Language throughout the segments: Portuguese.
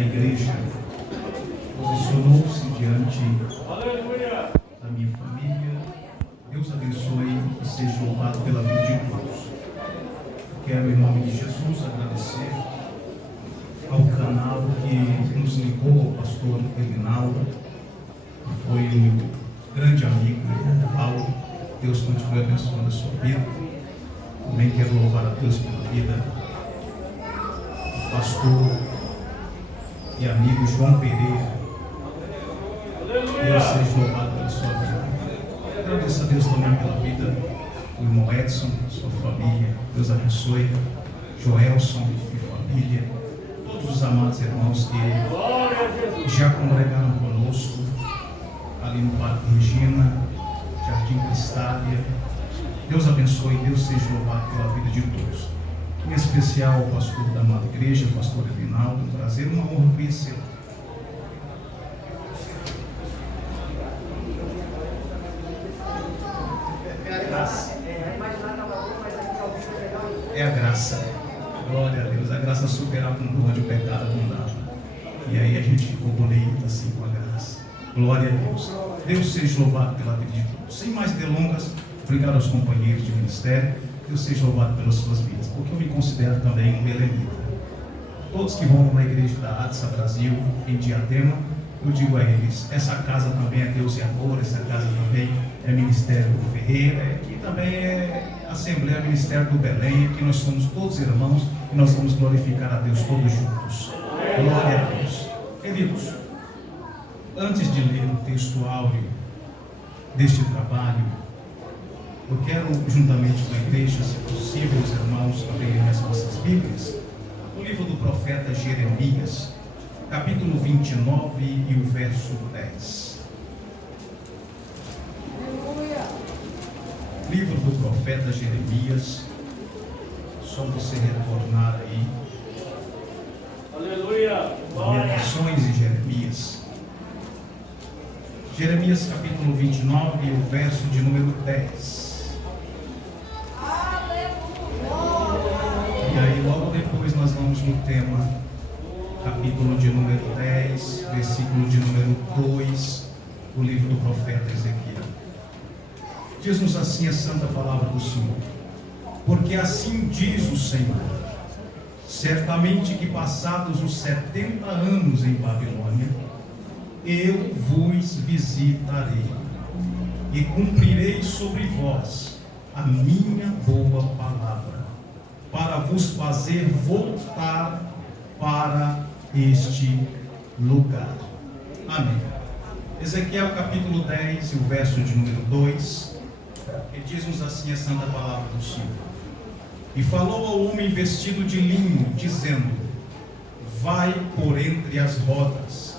a igreja posicionou-se diante da minha família. Deus abençoe e seja louvado pela vida de todos. Quero, em nome de Jesus, agradecer ao canal que nos ligou, ao pastor Elinaldo, que foi um grande amigo do Paulo. Deus continue abençoando a sua vida. Também quero louvar a Deus pela vida do pastor e amigo João Pereira. Deus seja louvado pela sua vida. Agradeço a Deus também pela vida do irmão Edson, sua família. Deus abençoe. Joelson e família. Todos os amados irmãos que já congregaram conosco ali no Parque Regina, Jardim Cristália. Deus abençoe, Deus seja louvado pela vida de todos. Em especial o pastor da amada igreja, o pastor Elinaldo. Um prazer, uma honra conhecê-lo. É a graça. Glória a Deus. A graça supera com dor de pecado não dá. E aí a gente ficou bonito assim com a graça. Glória a Deus. Deus seja louvado pela vida de todos. Sem mais delongas, obrigado aos companheiros de ministério. Deus seja louvado pelas suas vidas, porque eu me considero também um belemita. Todos que vão na igreja da ADSA Brasil, em Diadema, eu digo a eles, essa casa também é Deus e Amor, essa casa também é Ministério do Ferreira, aqui também é Assembleia Ministério do Belém, aqui nós somos todos irmãos e nós vamos glorificar a Deus todos juntos. Glória a Deus. Queridos, antes de ler o texto áureo deste trabalho, eu quero, juntamente com a igreja, se possível, os irmãos abrirem as vossas Bíblias, no livro do profeta Jeremias, capítulo 29 e o verso 10. Livro do profeta Jeremias, só você retornar aí. Aleluia! Lamentações de Jeremias. Jeremias capítulo 29 e o verso de número 10. E aí logo depois nós vamos no tema, capítulo de número 10, versículo de número 2, do livro do profeta Ezequiel. Diz-nos assim a santa palavra do Senhor: porque assim diz o Senhor, certamente que passados os 70 anos em Babilônia, eu vos visitarei e cumprirei sobre vós a minha boa palavra, para vos fazer voltar para este lugar. Amém. Ezequiel capítulo 10 e o verso de número 2, que diz-nos assim a santa palavra do Senhor: e falou ao homem vestido de linho, dizendo: vai por entre as rodas,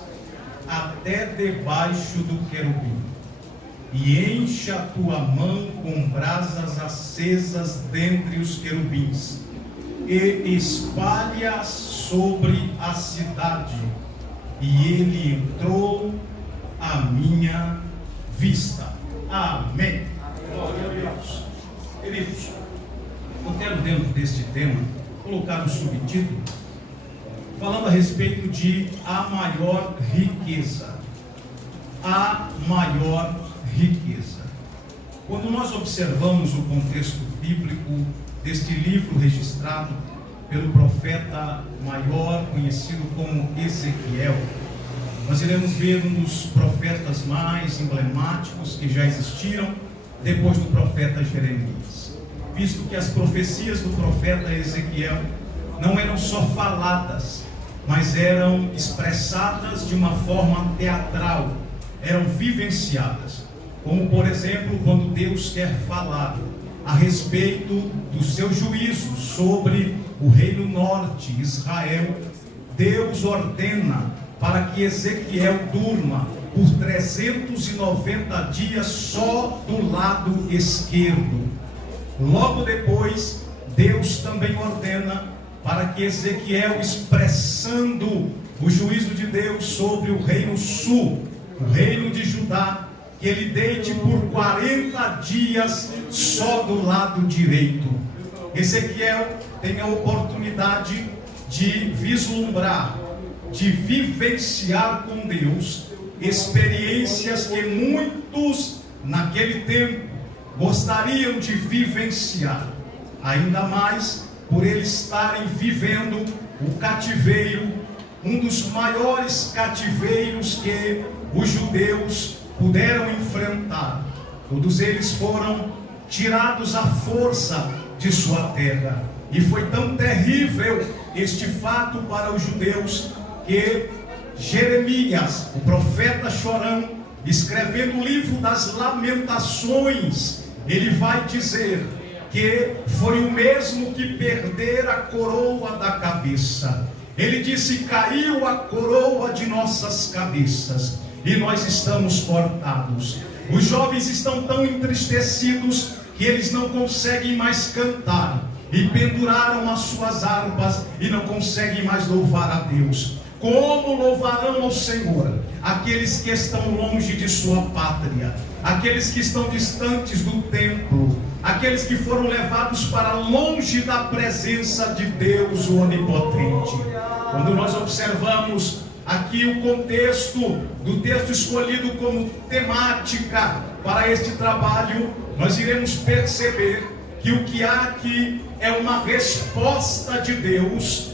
até debaixo do querubim, e enche a tua mão com brasas acesas dentre os querubins, e espalha sobre a cidade. E ele entrou à minha vista. Amém. Glória a Deus. Queridos, eu quero, dentro deste tema, colocar um subtítulo falando a respeito de a maior riqueza. A maior riqueza. Quando nós observamos o contexto bíblico deste livro registrado pelo profeta maior, conhecido como Ezequiel, nós iremos ver um dos profetas mais emblemáticos que já existiram depois do profeta Jeremias, visto que as profecias do profeta Ezequiel não eram só faladas, mas eram expressadas de uma forma teatral, eram vivenciadas, como por exemplo quando Deus quer falar a respeito do seu juízo sobre o reino norte, Israel. Deus ordena para que Ezequiel durma por 390 dias só do lado esquerdo. Logo depois, Deus também ordena para que Ezequiel, expressando o juízo de Deus sobre o reino sul, o reino de Judá, que ele deite por 40 dias só do lado direito. Ezequiel tem a oportunidade de vislumbrar de vivenciar com Deus experiências que muitos naquele tempo gostariam de vivenciar, ainda mais por eles estarem vivendo o cativeiro, um dos maiores cativeiros que os judeus puderam enfrentar. Todos eles foram tirados à força de sua terra, e foi tão terrível este fato para os judeus que Jeremias, o profeta chorão, escrevendo o livro das Lamentações, ele vai dizer que foi o mesmo que perder a coroa da cabeça. Ele disse: caiu a coroa de nossas cabeças e nós estamos cortados. Os jovens estão tão entristecidos que eles não conseguem mais cantar, e penduraram as suas harpas e não conseguem mais louvar a Deus. Como louvarão ao Senhor aqueles que estão longe de sua pátria, aqueles que estão distantes do templo, aqueles que foram levados para longe da presença de Deus, o Onipotente? Quando nós observamos aqui o contexto do texto escolhido como temática para este trabalho, nós iremos perceber que o que há aqui é uma resposta de Deus,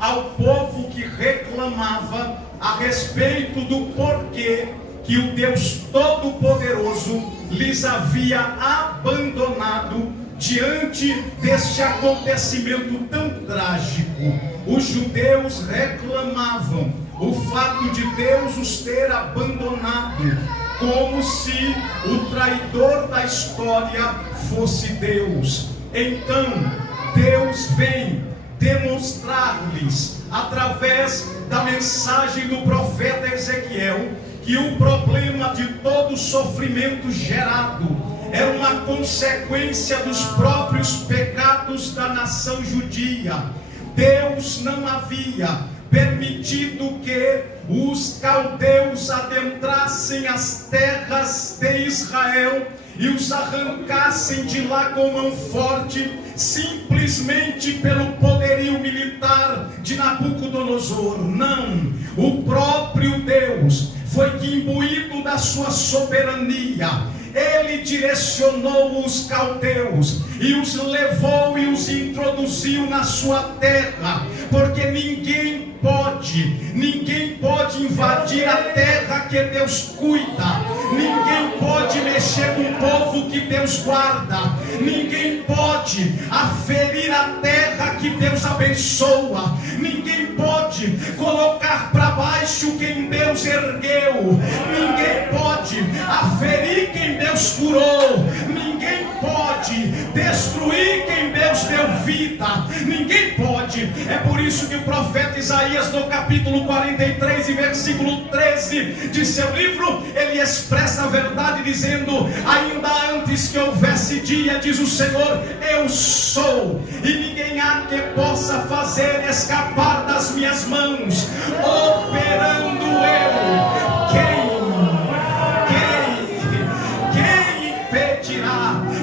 ao povo que reclamava a respeito do porquê que o Deus Todo-Poderoso lhes havia abandonado diante deste acontecimento tão trágico. Os judeus reclamavam o fato de Deus os ter abandonado, como se o traidor da história fosse Deus. Então Deus vem demonstrar-lhes, através da mensagem do profeta Ezequiel, que o problema de todo sofrimento gerado era uma consequência dos próprios pecados da nação judia. Deus não havia permitido que os caldeus adentrassem as terras de Israel e os arrancassem de lá com mão forte, simplesmente pelo poderio militar de Nabucodonosor. Não, o próprio Deus foi que, imbuído da sua soberania, ele direcionou os caldeus e os levou e os introduziu na sua terra, porque ninguém pode invadir a terra que Deus cuida, ninguém pode mexer com o povo que Deus guarda, ninguém pode aferir a terra que Deus abençoa, ninguém pode colocar para baixo quem Deus ergueu, ninguém pode aferir quem Deus curou, ninguém pode destruir quem Deus deu vida, ninguém pode. É por isso que o profeta Isaías, no capítulo 43 e versículo 13 de seu livro, ele expressa a verdade dizendo: ainda antes que houvesse dia, diz o Senhor, eu sou, e ninguém há que possa fazer escapar das minhas mãos, operando eu.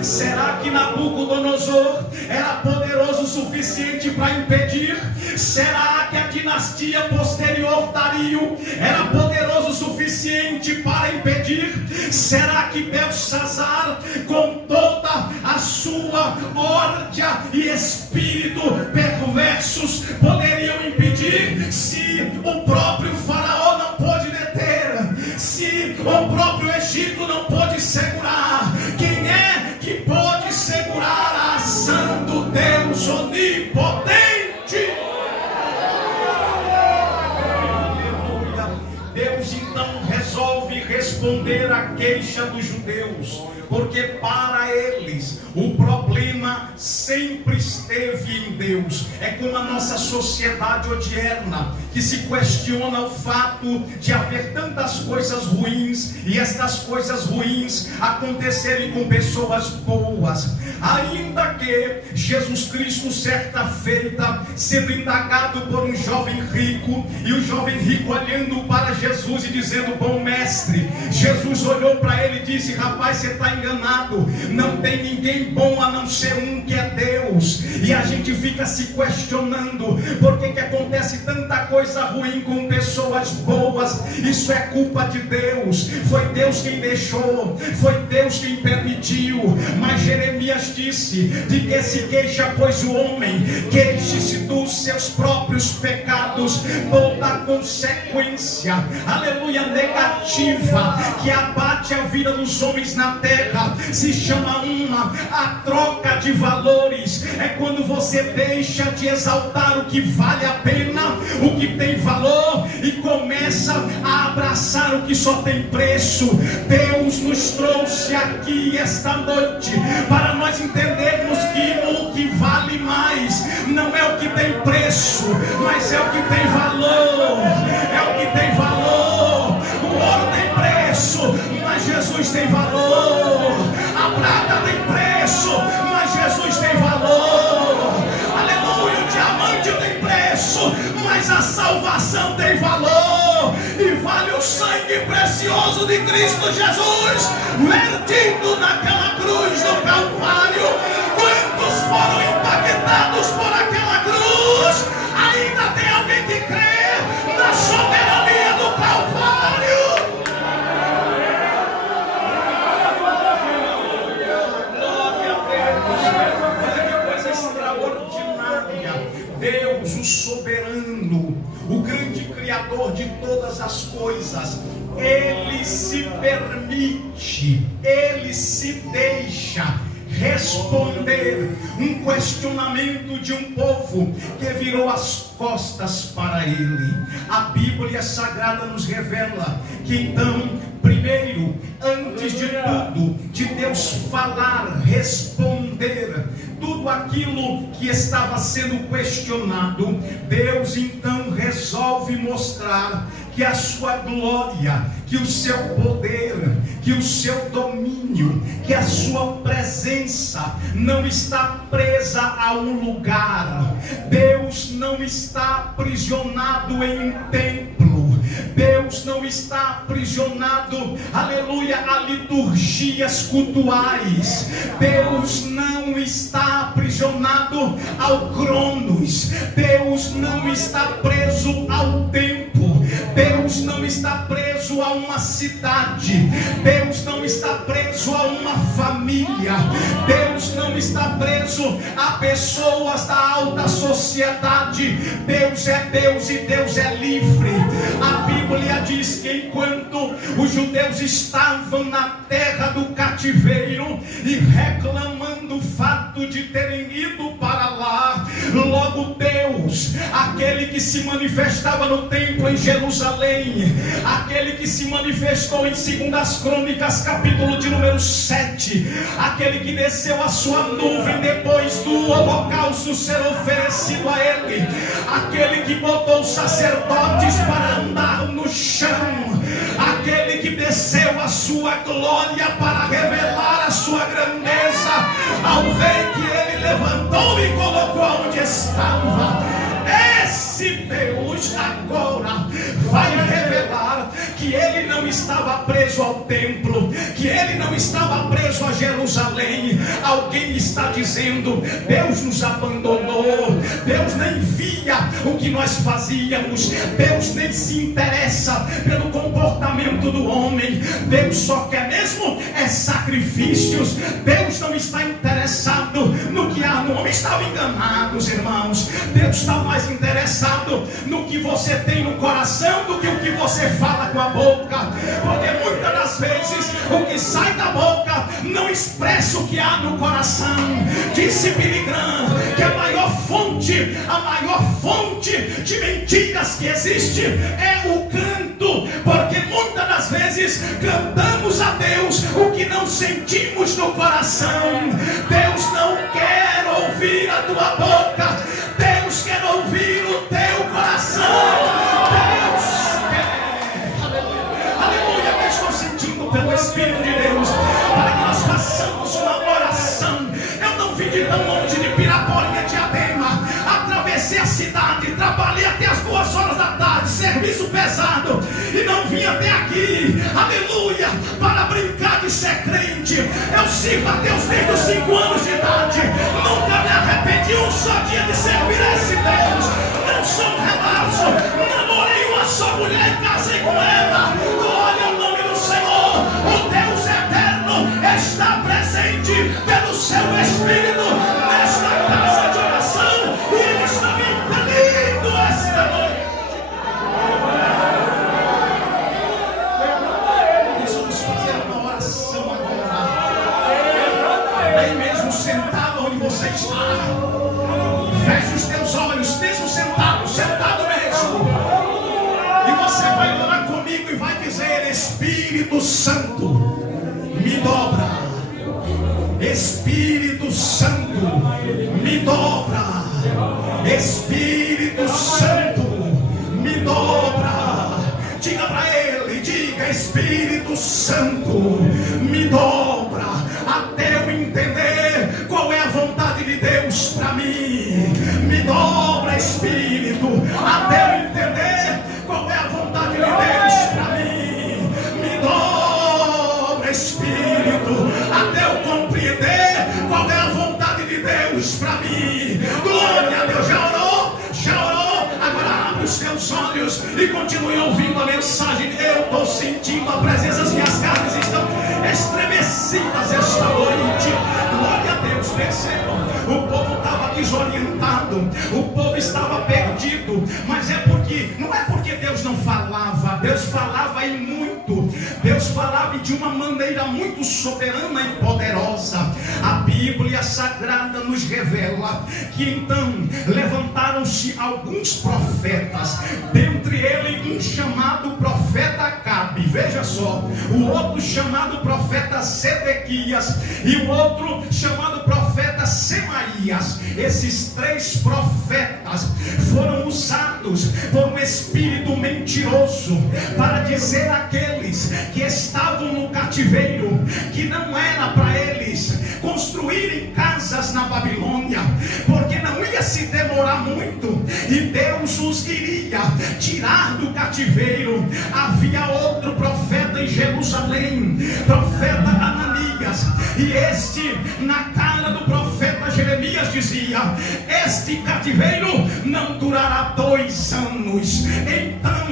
Será que Nabucodonosor era poderoso o suficiente para impedir? Será que a dinastia posterior, Dario, era poderoso o suficiente para impedir? Será que Belsazar, com toda a sua órdia e espírito perversos, poderiam impedir? Se o próprio faraó não pôde deter, se o próprio Egito não pôde segurar, quem é que pode segurar a ação do Deus onipotente? Deus então resolve responder à queixa dos judeus, porque para eles o problema sempre esteve em Deus. É como a nossa sociedade odierna, que se questiona o fato de haver tantas coisas ruins e estas coisas ruins acontecerem com pessoas boas. Ainda que Jesus Cristo, certa feita, sendo indagado por um jovem rico, e o jovem rico olhando para Jesus e dizendo: bom mestre, Jesus olhou para ele e disse: rapaz, você está enganado, não tem ninguém tem bom a não ser um, que é Deus. E a gente fica se questionando por que acontece tanta coisa ruim com pessoas boas. Isso é culpa de Deus. Foi Deus quem deixou, foi Deus quem permitiu. Mas Jeremias disse: de que se queixa, pois, o homem? Queixe-se dos seus próprios pecados. Toda consequência, aleluia, negativa que abate a vida dos homens na terra se chama a troca de valores. É quando você deixa de exaltar o que vale a pena, o que tem valor, e começa a abraçar o que só tem preço. Deus nos trouxe aqui esta noite para nós entendermos que o que vale mais não é o que tem preço, mas é o que tem valor. É o que tem valor. O ouro tem preço, mas Jesus tem valor. A prata tem preço, mas Jesus tem valor. Aleluia, o diamante tem preço, mas a salvação tem valor. E vale o sangue precioso de Cristo Jesus, vertido naquela cruz do Calvário. Quantos foram impactados por aquela cruz? Ainda tem alguém que crê na soberania do Calvário? Deus, o soberano, o grande Criador de todas as coisas, Ele se permite, Ele se deixa responder um questionamento de um povo que virou as costas para Ele. A Bíblia Sagrada nos revela que então, primeiro, antes de tudo, de Deus falar, responder tudo aquilo que estava sendo questionado, Deus então resolve mostrar que a sua glória, que o seu poder, que o seu domínio, que a sua presença não está presa a um lugar. Deus não está aprisionado em um templo. Deus não está aprisionado, aleluia, a liturgias cultuais. Deus não está aprisionado ao Cronos. Deus não está preso ao tempo. Deus não está preso a uma cidade. Deus não está preso a uma família. Deus não está preso a pessoas da alta sociedade. Deus é Deus e Deus é livre. A Bíblia diz que enquanto os judeus estavam na terra do cativeiro e reclamando o fato de terem ido para lá, logo Deus, aquele que se manifestava no templo em Jerusalém, aquele que se manifestou em 2 Crônicas, capítulo de número 7, aquele que desceu a sua nuvem depois do holocausto ser oferecido a ele, aquele que botou os sacerdotes para andar no chão, aquele que desceu a sua glória para revelar a sua grandeza ao rei que ele levantou e colocou onde estava. Esse Deus agora vai revelar que ele não estava preso ao templo, que ele não estava preso a Jerusalém. Alguém está dizendo: Deus nos abandonou, Deus nem via o que nós fazíamos, Deus nem se interessa pelo comportamento do homem, Deus só quer mesmo é sacrifícios. Deus não está interessado no que há no homem. Estavam enganados, irmãos. Deus está mais interessado no que você tem no coração do que o que você fala com a boca, porque muitas das vezes o que sai da boca não expressa o que há no coração. Disse Billy Graham que a maior fonte de mentiras que existe é o canto, porque muitas das vezes cantamos a Deus o que não sentimos no coração. Deus não quer ouvir a tua boca, Deus quer ouvir o teu coração. Deus quer, aleluia, que estou sentindo pelo Espírito de Deus, para que nós façamos uma oração. Eu não vim de tão longe, de Piraporinha, Diadema, atravessei a cidade, trabalhei até as 2 horas da tarde, serviço pesado, e não vim até aqui, aleluia, para brincar de ser crente. Eu sirvo a Deus desde os 5 anos de idade. Nunca me arrependi um só dia de servir a esse Deus. Não sou um relapso. Namorei uma só mulher e casei com ela. Glória ao nome do Senhor. O Deus eterno está presente pelo seu Espírito nesta casa de oração. E Ele está me impelindo esta noite. Nós vamos fazer uma oração agora. Aí mesmo sentado onde você está. Feche os teus olhos, mesmo sentado mesmo. E você vai orar comigo e vai dizer: Espírito Santo, me dobra. Espírito Santo, me dobra. Espírito Santo, me dobra. Diga para ele, diga: Espírito Santo, me dobra. Até eu entender qual é a vontade de Deus para mim. Me dobra, Espírito, até eu entender qual é a vontade de Deus para mim. Me dobra, Espírito, até eu compreender qual é a vontade de Deus para mim. Glória a Deus. Já orou? Já orou? Agora abre os teus olhos e continue ouvindo a mensagem. Eu estou sentindo a presença, as minhas carnes estão estremecidas esta noite. Glória a Deus. Percebam, o povo estava desorientado, o povo estava perdido, mas não é porque Deus não falava. Deus falava e muito. Deus falava de uma maneira muito soberana e poderosa. A Bíblia Sagrada nos revela que então levantaram-se alguns profetas, dentre eles um chamado profeta Acabe, veja só, o outro chamado profeta Zedequias e o outro chamado profeta Semaías. Esses 3 profetas foram usados por um espírito mentiroso para dizer àqueles que estavam no cativeiro que não era para eles construírem casas na Babilônia, porque não ia se demorar muito e Deus os iria tirar do cativeiro. Havia outro profeta em Jerusalém, profeta Ananias, e este, na cara do profeta Jeremias, dizia: este cativeiro não durará 2 anos. Então,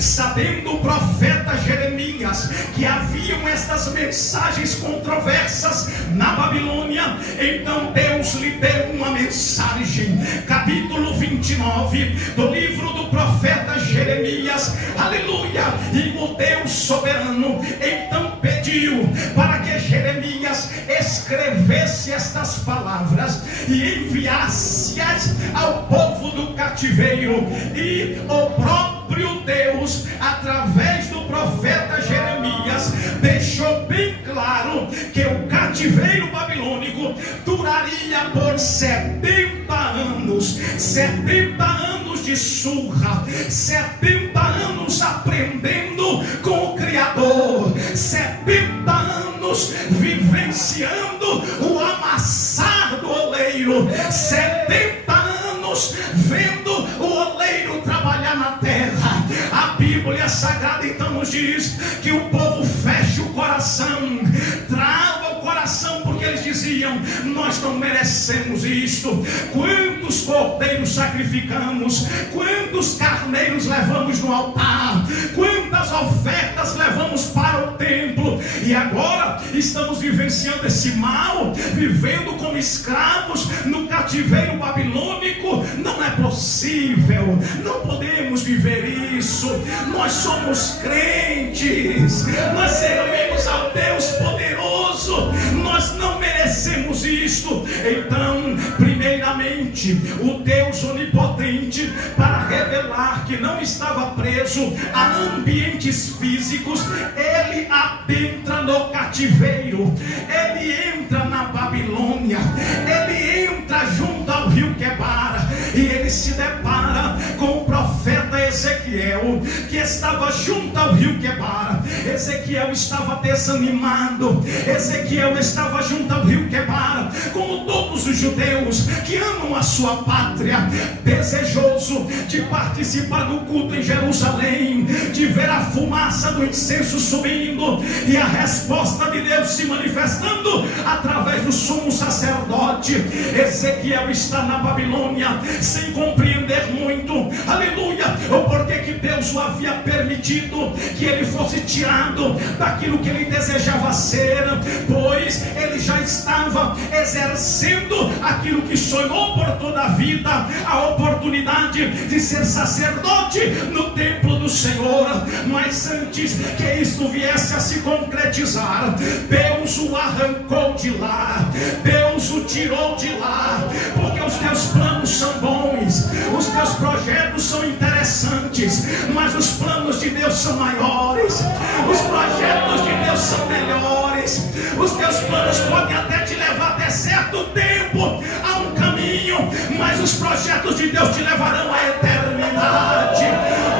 sabendo o profeta Jeremias que haviam estas mensagens controversas na Babilônia, então Deus lhe deu uma mensagem. Capítulo 29 do livro do profeta Jeremias, aleluia. E o Deus soberano então pediu para que Jeremias escrevesse estas palavras e enviasse-as ao povo do cativeiro. E o próprio Deus, através do profeta Jeremias, deixou bem claro que o cativeiro babilônico duraria por 70 anos. 70 anos de surra, 70 anos aprendendo com o Criador, 70 anos vivenciando o amassar do oleiro, 70 anos vendo o oleiro trabalhar na terra. A Bíblia Sagrada então nos diz que o povo fecha o coração, trava o coração, porque eles diziam: nós não merecemos isto. Quantos cordeiros sacrificamos, quantos carneiros levamos no altar, quantas ofertas levamos para o templo, e agora estamos vivenciando esse mal, vivendo como escravos no cativeiro babilônico. Não é possível, não podemos viver isso. Nós somos crentes, nós servimos ao Deus poderoso, nós não merecemos isto. Então, primeiramente, o Deus onipotente, para revelar que não estava preso a ambientes físicos, ele adentra no cativeiro, ele entra na Babilônia, ele entra junto ao rio Quebara, e ele se depara com o profeta Ezequiel, que estava junto ao rio Quebar. Ezequiel estava desanimado. Ezequiel estava junto ao rio Quebar, como todos os judeus que amam a sua pátria, desejoso de participar do culto em Jerusalém, de ver a fumaça do incenso subindo e a resposta de Deus se manifestando através do sumo sacerdote. Ezequiel está na Babilônia sem compreender muito, aleluia, o porquê que Deus o havia permitido que ele fosse tirado daquilo que ele desejava ser, pois ele já estava exercendo aquilo que sonhou por toda a vida, a oportunidade de ser sacerdote no templo do Senhor. Mas antes que isso viesse a se concretizar, Deus o arrancou de lá, Deus o tirou de lá, porque os teus planos são bons, os teus projetos são interessantes, mas os planos de Deus são maiores, os projetos de Deus são melhores. Os teus planos podem até te levar até certo tempo a um caminho, mas os projetos de Deus te levarão à eternidade.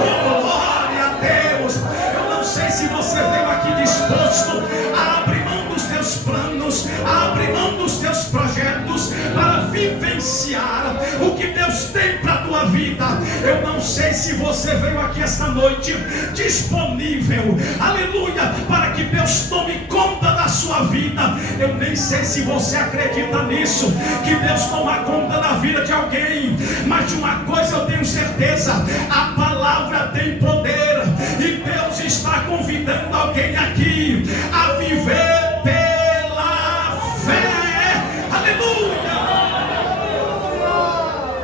Oh, glória a Deus! Eu não sei se você veio aqui disposto a abrir mão dos teus planos, a abrir mão dos teus projetos para vivenciar o que Deus tem para a tua vida. Eu não sei se você veio aqui esta noite disponível, aleluia, para que Deus tome conta da sua vida. Eu nem sei se você acredita nisso, que Deus toma conta da vida de alguém, mas de uma coisa eu tenho certeza: a palavra tem poder, e Deus está convidando alguém aqui a viver pela fé. Aleluia!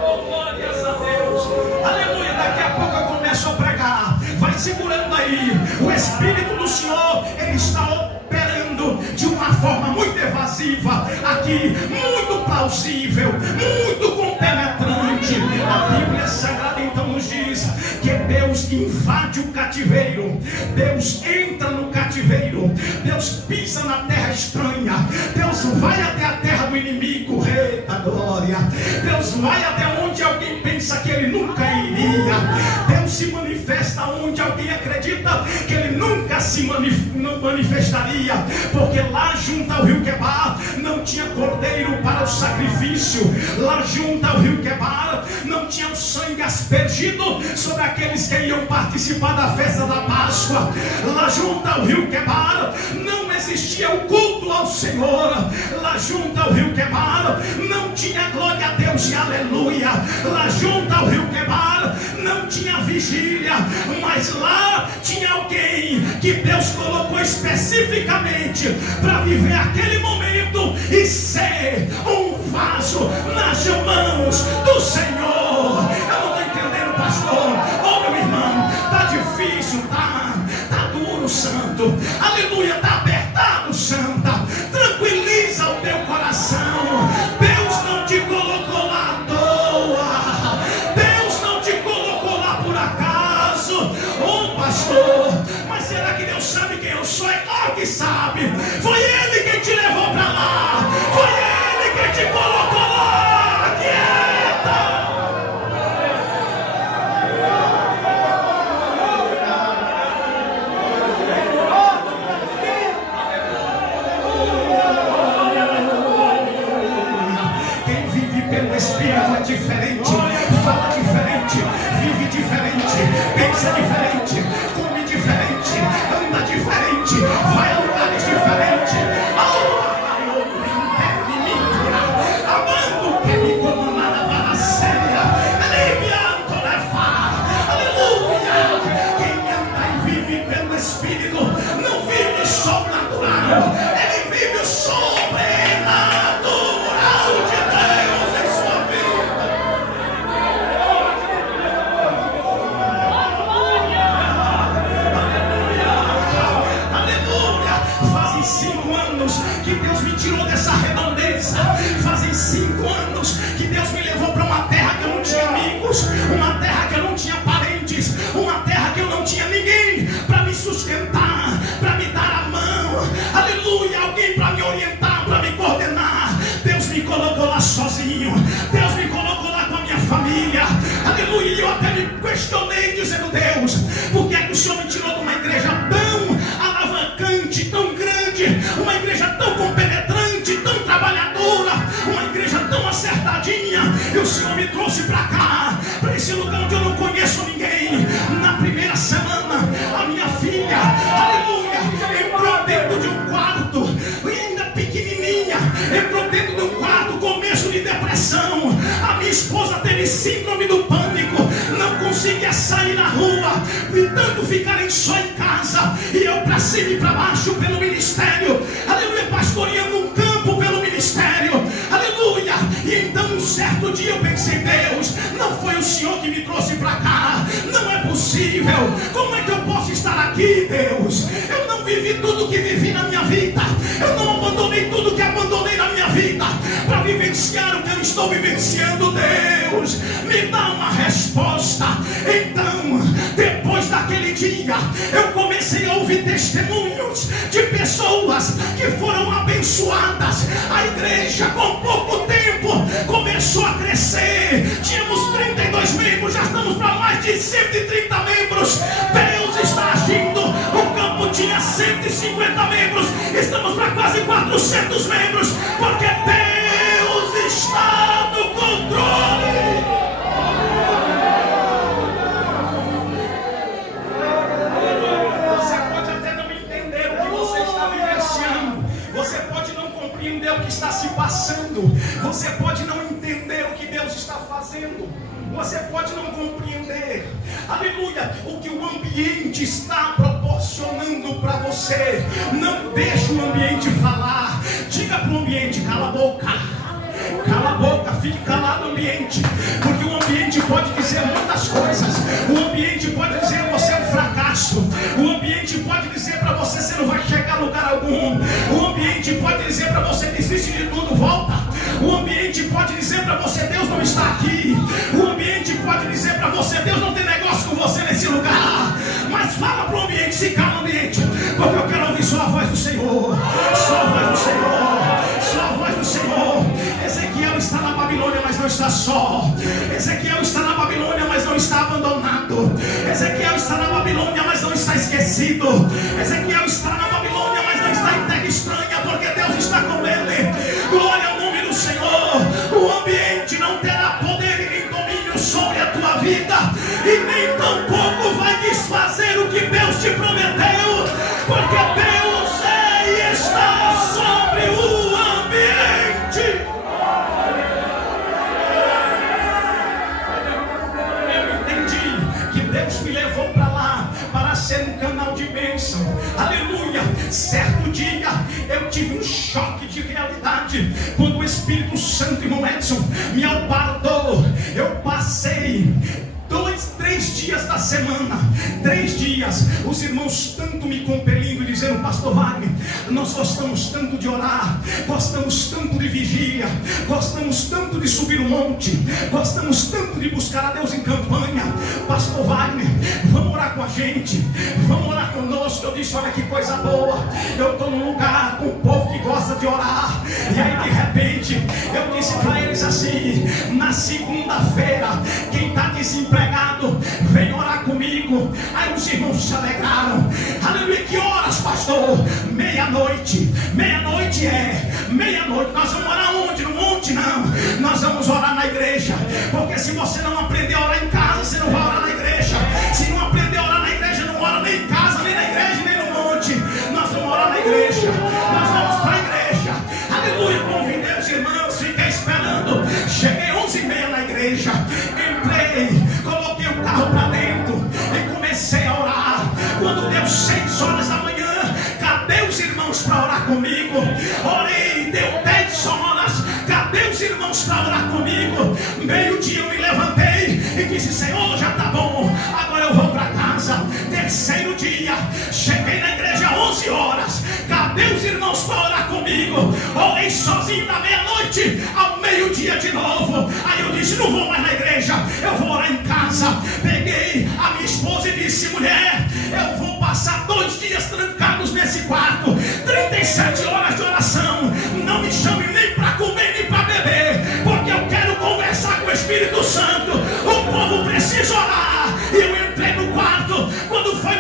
Oh, glórias a Deus! Aleluia! Daqui a pouco eu começo a pregar. Vai segurando aí. O Espírito do Senhor, ele está operando de uma forma muito evasiva aqui, muito plausível, muito compenetrante. A Bíblia Sagrada então nos diz que Deus invade o cativeiro, Deus entra no cativeiro, Deus pisa na terra estranha, Deus vai até a terra do inimigo. Eita glória! Deus vai até onde alguém pensa que ele nunca iria. Deus se manifesta onde alguém acredita que ele nunca se manifestaria, porque lá junto ao rio Quebar não tinha cordeiro para o sacrifício, lá junto ao rio Quebar não tinha o sangue aspergido sobre aqueles que iam participar da festa da Páscoa, lá junto ao rio Quebar não existia o culto ao Senhor, lá junto ao rio Quebar não tinha glória a Deus e aleluia, lá junto ao rio Quebar não tinha vigília, mas lá tinha alguém que Deus colocou especificamente para viver aquele momento e ser um vaso nas mãos do Senhor. Eu não estou entendendo, pastor. Oh, meu irmão, está difícil, tá duro, santo. Aleluia, está apertado, santa. Tranquiliza o teu coração. Deus não te colocou lá à toa. Deus não te colocou lá por acaso. Oh, pastor, mas será que Deus sabe quem eu sou? É claro que sabe. Foi Ele quem te levou para lá. Foi Ele quem te colocou lá. Quieta! Quem vive pelo Espírito é diferente, fala diferente, vive diferente, pensa diferente, come diferente, anda diferente, vai a lugares diferentes. Amando que me comandara para a séria, aliviando levar, aleluia. Quem anda e vive pelo Espírito não vive sobrenatural, ele vive o sobrenatural de Deus em sua vida. Aleluia. Fazem 5 anos que Deus me tirou dessa redondeza. Fazem 5 anos que Deus me levou para uma terra que eu não tinha amigos, uma terra que eu não tinha parentes, uma terra que eu não tinha ninguém para me sustentar, para me dar a mão. Aleluia, alguém para me orientar, para me coordenar. Deus me colocou lá sozinho. Deus me colocou lá com a minha família. Aleluia, eu até me questionei, dizendo: Deus, por que é que o Senhor me tirou de uma igreja tão alavancante, tão grande, uma igreja tão compenetrante, tão trabalhadora, uma igreja tão acertadinha, e o Senhor me trouxe para cá, para esse lugar onde eu não conheço ninguém? Na primeira semana, a minha filha, aleluia, entrou dentro de um quarto, ainda pequenininha, entrou dentro de um quarto, começo de depressão. A minha esposa teve síndrome do pânico, não conseguia sair na rua, tentando ficar só em casa, e eu para cima e para baixo pelo ministério, aleluia, pastoreando um campo pelo ministério, aleluia. E então um certo dia eu pensei: Deus, não foi o Senhor que me trouxe para cá, não é possível, como é que eu posso estar aqui, Deus? Eu não vivi tudo que vivi na minha vida, eu não abandonei tudo que abandonei na minha vida para vivenciar o que eu estou vivenciando. Deus, me dá uma resposta. Então, depois daquele dia, eu comecei a ouvir testemunhos de pessoas que foram abençoadas. A igreja, com pouco tempo, começou a crescer. Tínhamos 32 membros, já estamos para mais de 130 membros. Deus está agindo. O campo tinha 150 membros, estamos para quase 400 membros, porque Deus está no controle. Você pode até não entender o que você está vivenciando, você pode não compreender o que está se passando, você pode não entender o que Deus está fazendo, você pode não compreender, aleluia, o que o ambiente está proporcionando para você. Não deixe o ambiente falar. Diga para o ambiente: cala a boca. Cala a boca, fique calado, ambiente, porque o ambiente pode dizer muitas coisas. O ambiente pode dizer que você é um fracasso. O ambiente pode dizer para você: você não vai chegar a lugar algum. O ambiente pode dizer para você: desiste de tudo, volta. O ambiente pode dizer para você: Deus não está aqui. O ambiente pode dizer para você: Deus não tem negócio com você nesse lugar. Mas fala para o ambiente: se calma, ambiente, porque eu quero ouvir só a voz do Senhor. Só a voz do Senhor. Só a voz do Senhor. Ezequiel está na Babilônia, mas não está só. Ezequiel está na Babilônia, mas não está abandonado. Ezequiel está na Babilônia, mas não está esquecido. Ezequiel está na Babilônia, mas não está em terra estranha, porque Deus está com ele. Glória ao nome do Senhor. O ambiente não terá poder e nem domínio sobre a tua vida, e nem tampouco vai desfazer o que Deus te prometeu, porque Deus é e está sobre o ambiente. Eu entendi que Deus me levou para lá para ser um canal de bênção, aleluia. Certo dia eu tive um choque de realidade quando o Espírito Santo, irmão Edson, me albardou. Eu passei 3 dias da semana, 3 dias, os irmãos tanto me compelindo, dizendo: pastor Wagner, nós gostamos tanto de orar, gostamos tanto de vigília, gostamos tanto de subir o monte, gostamos tanto de buscar a Deus em campanha. Pastor Wagner, vamos orar com a gente, vamos orar conosco. Eu disse: olha que coisa boa, eu estou num lugar com um povo que gosta de orar. E aí de repente eu disse para eles assim: na segunda-feira, quem está desempregado, vem orar comigo. Aí os irmãos se alegraram. Aleluia. Que horas, pastor? Meia-noite. Meia-noite meia-noite. Nós vamos orar onde? No monte? Não. Nós vamos orar na igreja. Porque se você não aprender a orar em casa, você não vai orar na igreja. Se não aprender a orar na igreja, não ora nem em casa, nem na igreja, nem no monte. Nós vamos orar na igreja. Nós vamos para a igreja. Aleluia. Convidei os irmãos, fiquei esperando. Cheguei 11h30 na igreja. Entrei, coloquei o carro para dentro e comecei a orar. Quando deu 6 horas da manhã, cadê os irmãos para orar comigo? Orei, deu 10 horas, cadê os irmãos para orar comigo? Meio-dia eu me levantei e disse: Senhor, já está bom, agora eu vou para casa. Terceiro dia, cheguei na igreja 11 horas, cadê os irmãos para orar comigo? Orei sozinho da meia-noite ao meio-dia de novo. Aí eu disse: não vou mais na igreja, eu vou orar em casa. Peguei a minha esposa e disse: mulher, eu vou passar 2 dias trancados nesse quarto, 37 horas de oração. Não me chame nem para comer nem para beber, porque eu quero conversar com o Espírito Santo. O povo precisa orar, e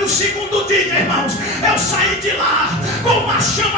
no segundo dia, irmãos, eu saí de lá com uma chama